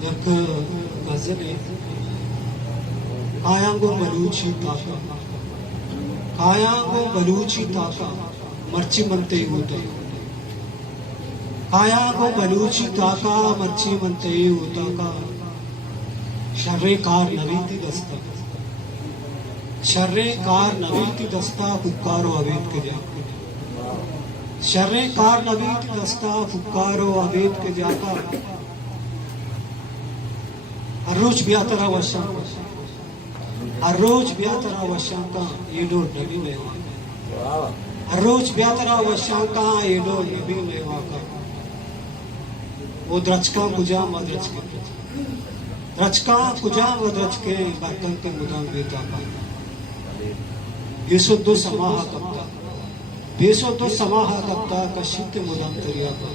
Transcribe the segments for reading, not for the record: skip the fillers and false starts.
एक गजल है, कायांगो बलूची ताका, कायांगो बलूची ताका मर्ची मनते होते, कायांगो बलूची ताका मर्ची मनते होता का शर्रे कार नवीती दस्ता, शर्रे कार नवीती दस्ता फुकारो अवेद के जाका, शर्रे कार नवीती दस्ता फुकारो अवेद के जाका अर्रोज ब्यातरा वशांका, अर्रोज ब्यातरा वशांका येडो नबी मेवाका, अर्रोज ब्यातरा वशांका येडो नबी मेवाका वो द्रचका कुजा मद्रचके, द्रचका कुजा मद्रचके बर्तन के मुदाम बेता का बेसो दो समाहा कप्ता, बेसो दो समाहा कप्ता कशित मुदाम तरिया का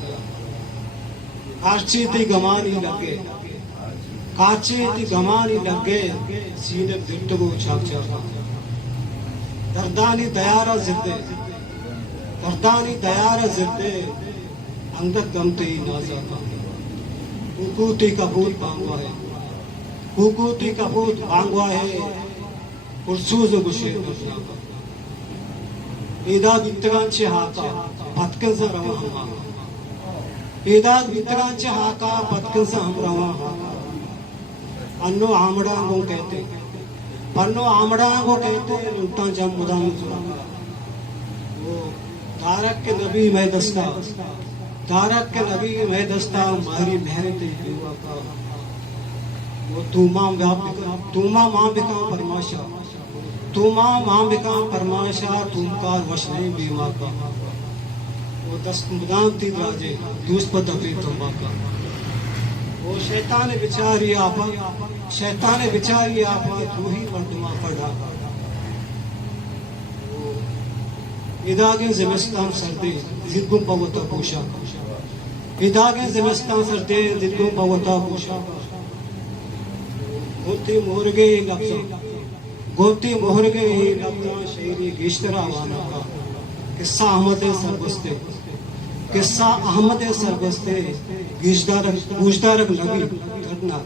आर्ची ती गमानी लगे, काचे ती गमानी लगे सीने बिट्टो को छाप छापा दर्दानी दयारा जिद्दे, दर्दानी दयारा जिद्दे अंगत गमते ही नाजा का हुकूती कबूत बांगवा है, हुकूती कबूत बांगवा है पुरसूज गुशे बजना का ईदाग वित्तगांचे हाका पत्कंसा रवा हमा, ईदाग वित्तगांचे हाका पत्कंसा हम रवा हाका अन्नो आमड़ा को कहते, पन्नो आमड़ा को कहते लुटा जब मुदाम वो तारक के नबी मैं दस्ता, तारक के नबी मैं दस्ता मारी मेहनत युवा का वो तूमा व्यापिका, तूमा मां बिका परमाशा, तूमा मां बिका परमाशा तुमकार वशने बीमा का वो दस्त मुदाम ती राजे दूस पर दबी तुम्बा का वो शैतान बिचारी आपा, शैतान बिचारी आपा तू ही मंडमा पड़ा इदागे ज़िमिस्तान सर्दी जिद्गुम पवता पोशा, इदागे ज़िमिस्तान सर्दी जिद्गुम पवता पोशा गोती मोहरगे लफ्ज़ा, गोती मोहरगे लफ्ज़ा शेरी गिश्तरा वाना का किस्सा अहमद सरबस्ते, किस्सा अहमद सरबस्ते गिजदारक लगी दर्दनाक